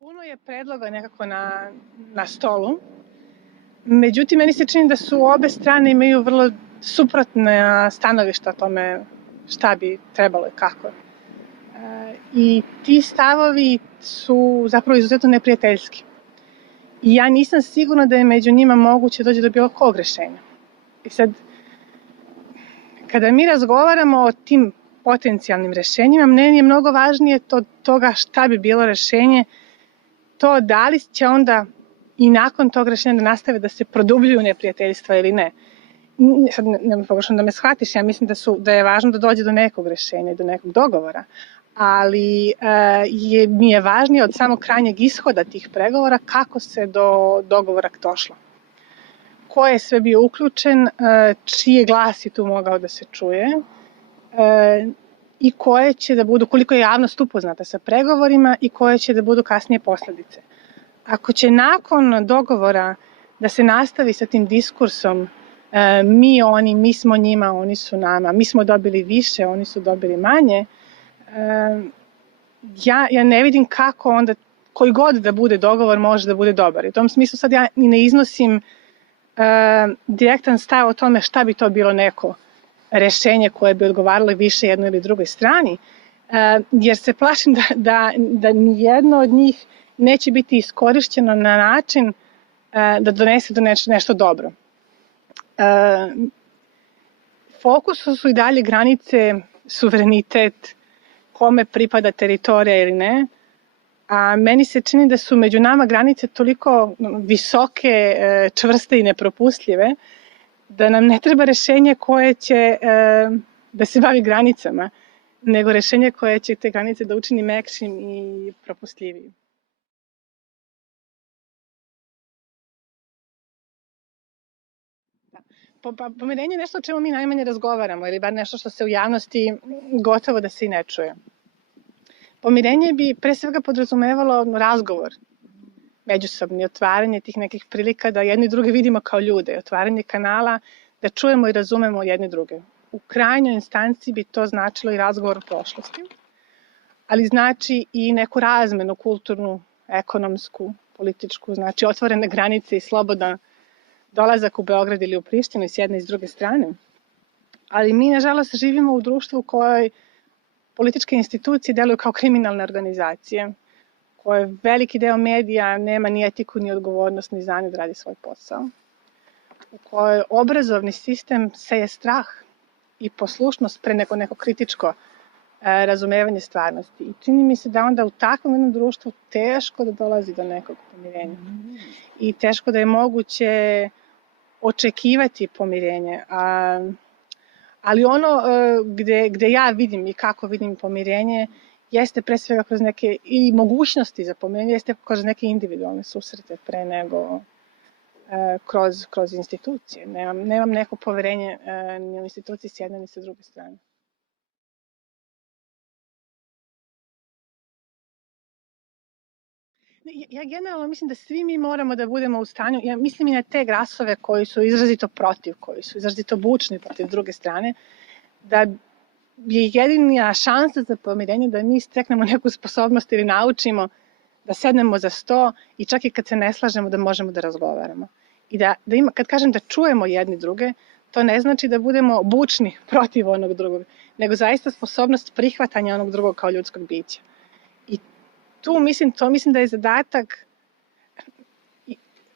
Puno je predloga nekako na stolu, međutim, meni se čini da su obe strane imaju vrlo suprotne stanovišta o tome šta bi trebalo i kako. I ti stavovi su zapravo izuzetno neprijateljski. I ja nisam sigurna da je među njima moguće doći do bilo kog rešenja. I sad, kada mi razgovaramo o tim potencijalnim rešenjima, meni je mnogo važnije to toga šta bi bilo rešenje, to da li će onda i nakon tog rešenja da nastave da se produbljuju neprijateljstva ili ne. Sad ne pokušam da me shvatiš, ja mislim da je važno da dođe do nekog rešenja i do nekog dogovora, ali mi je važnije od samog krajnjeg ishoda tih pregovora kako se do dogovora došlo. Ko je sve bio uključen, čiji glas je tu mogao da se čuje i koje će da budu, koliko je javnost upoznata sa pregovorima i koje će da budu kasnije posledice. Ako će nakon dogovora da se nastavi sa tim diskursom mi oni, mi smo njima, oni su nama, mi smo dobili više, oni su dobili manje, ja ne vidim kako onda, koji god da bude dogovor može da bude dobar. I u tom smislu sad ja ne iznosim direktan stav o tome šta bi to bilo neko rešenje koje bi odgovaralo više jednoj ili drugoj strani, jer se plašim da nijedno od njih neće biti iskorišćeno na način da donese do nešto dobro. Fokusu su i dalje granice, suverenitet, kome pripada teritorija ili ne, a meni se čini da su među nama granice toliko visoke, čvrste i nepropustljive, da nam ne treba rešenje koje će da se bavi granicama, nego rešenje koje će te granice da učini mekšim i propustljivijim. Pomirenje je nešto o čemu mi najmanje razgovaramo, ili bar nešto što se u javnosti gotovo da se i ne čuje. Pomirenje bi pre svega podrazumevalo razgovor, međusobni, otvaranje tih nekih prilika da jedni druge vidimo kao ljude, otvaranje kanala da čujemo i razumemo jedni druge. U krajnjoj instanci bi to značilo i razgovor o prošlosti, ali znači i neku razmenu kulturnu, ekonomsku, političku, znači otvorene granice i slobodan dolazak u Beograd ili u Prištinu i s jedne i s druge strane. Ali mi, nažalost, živimo u društvu u kojoj političke institucije deluju kao kriminalne organizacije, koje veliki deo medija nema ni etiku, ni odgovornost, ni znanje da radi svoj posao, u kojoj obrazovni sistem seje strah i poslušnost pre neko kritičko razumevanje stvarnosti. I čini mi se da onda u takvom jednom društvu teško da dolazi do nekog pomirenja. I teško da je moguće očekivati pomirenje. Ali ono gde ja vidim i kako vidim pomirenje jeste pre svega kroz neke i mogućnosti za pomirenje, jeste kroz neke individualne susrete pre nego kroz institucije. Nemam neko poverenje ni u instituciji s jedne ni sa druge strane. Ja generalno mislim da svi mi moramo da budemo u stanju, ja mislim i na te glasove koji su izrazito protiv, koji su izrazito bučni protiv druge strane, da je jedina šansa za pomirenje da mi steknemo neku sposobnost ili naučimo da sednemo za sto i čak i kad se ne slažemo da možemo da razgovaramo. I kad kažem da čujemo jedni druge, to ne znači da budemo bučni protiv onog drugog, nego zaista sposobnost prihvatanja onog drugog kao ljudskog bića. I tu mislim da je zadatak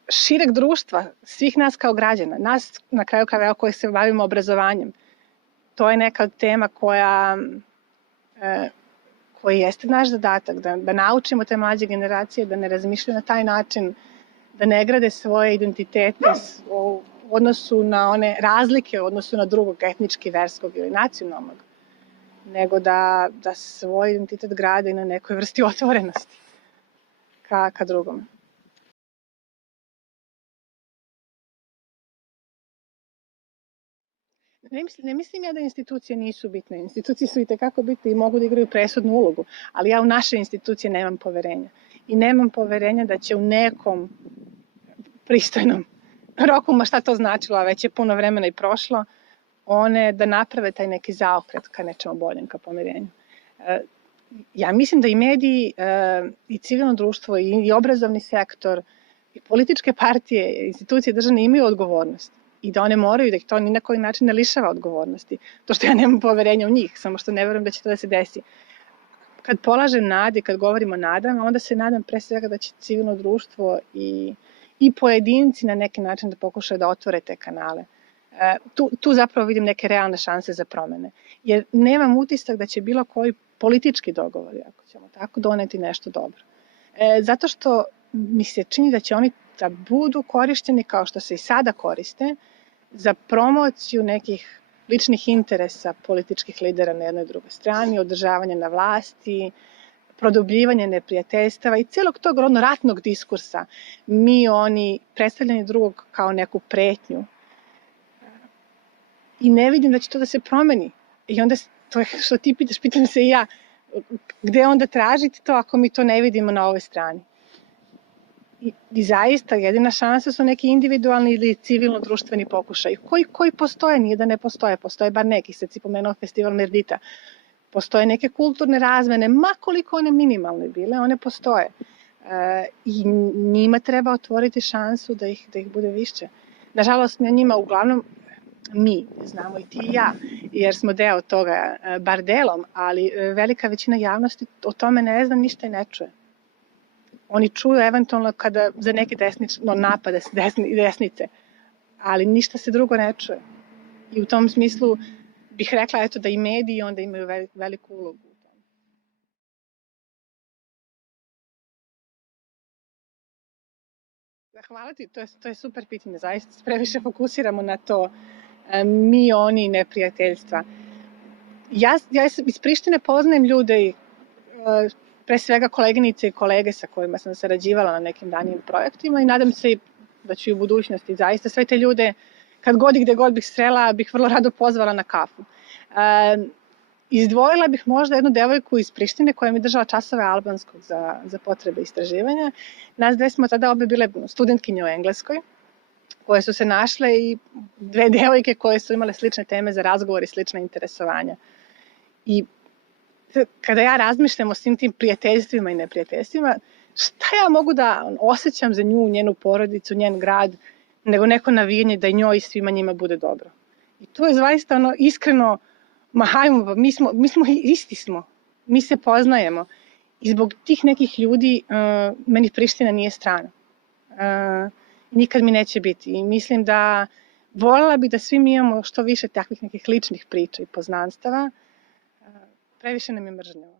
šireg društva, svih nas kao građana, nas na kraju krajeva koji se bavimo obrazovanjem. To je neka od tema koja jeste naš zadatak, da naučimo te mlađe generacije da ne razmišljaju na taj način, da ne grade svoje identitete u odnosu na one razlike, u odnosu na drugog etnički, verskog ili nacionalnog, nego da svoj identitet grade i na nekoj vrsti otvorenosti ka drugome. Ne mislim ja da institucije nisu bitne. Institucije su i tekako bitne i mogu da igraju presudnu ulogu, ali ja u naše institucije nemam poverenja. I nemam poverenja da će u nekom pristojnom roku, ma šta to značilo, a već je puno vremena i prošlo, one da naprave taj neki zaokret ka nečemu boljem, ka pomirenju. Ja mislim da i mediji i civilno društvo i obrazovni sektor i političke partije, institucije državne imaju odgovornost i da one moraju, da ih to ni na koji način ne lišava odgovornosti. To što ja nemam poverenja u njih, samo što ne verujem da će to da se desi. Kad polažem nade, kad govorim o nadama, onda se nadam pre svega da će civilno društvo i pojedinci na neki način da pokušaju da otvore te kanale. Tu zapravo vidim neke realne šanse za promene. Jer nemam utisak da će bilo koji politički dogovor, ako ćemo tako, doneti nešto dobro. Zato što mi se čini da će oni da budu korišćeni kao što se i sada koriste za promociju nekih ličnih interesa političkih lidera na jednoj drugoj strani, održavanje na vlasti, produbljivanje neprijateljstava i celog tog rodno-ratnog diskursa. Mi, oni, predstavljanje drugog kao neku pretnju. I ne vidim da će to da se promeni. I onda, to je što ti pitaš, pitam se i ja, gde onda tražiti to ako mi to ne vidimo na ovoj strani? I zaista jedina šansa su neki individualni ili civilno-društveni pokušaj koji postoje, nije da ne postoje, postoje bar neki, sad si pomenuo festival Merdita, postoje neke kulturne razmene, ma koliko one minimalne bile, one postoje. I njima treba otvoriti šansu da ih bude više. Nažalost, na njima uglavnom mi, znamo i ti i ja, jer smo deo toga, bar delom, ali velika većina javnosti o tome ne zna ništa i ne čuje. Oni čuju eventualno kada za neke napade desnice, ali ništa se drugo ne čuje. I u tom smislu bih rekla da i mediji onda imaju veliku ulogu. Hvala ti, to je super pitanje, zaista se previše fokusiramo na to mi, oni, neprijateljstva. Ja iz Prištine poznajem ljude i pre svega koleginice i kolege sa kojima sam sarađivala na nekim ranijim projektima i nadam se da ću i u budućnosti zaista sve te ljude, kad god i gde god bih srela, bih vrlo rado pozvala na kafu. Izdvojila bih možda jednu devojku iz Prištine koja mi držala časove albanskog za potrebe istraživanja. Nas dve smo tada obe bile studentkinje u Engleskoj, koje su se našle i dve devojke koje su imale slične teme za razgovor i slične interesovanja. I kada ja razmišljam o svim tim prijateljstvima i neprijateljstvima, šta ja mogu da osjećam za nju, njenu porodicu, njen grad, nego neko navijanje da i njoj i svima njima bude dobro. I to je zaista iskreno, hajmo, mi smo isti smo, mi se poznajemo. I zbog tih nekih ljudi meni Priština nije strana. Nikad mi neće biti. I mislim da voljela bi da svi mi imamo što više takvih nekih ličnih priča i poznanstava. Previše nam je mržnjava.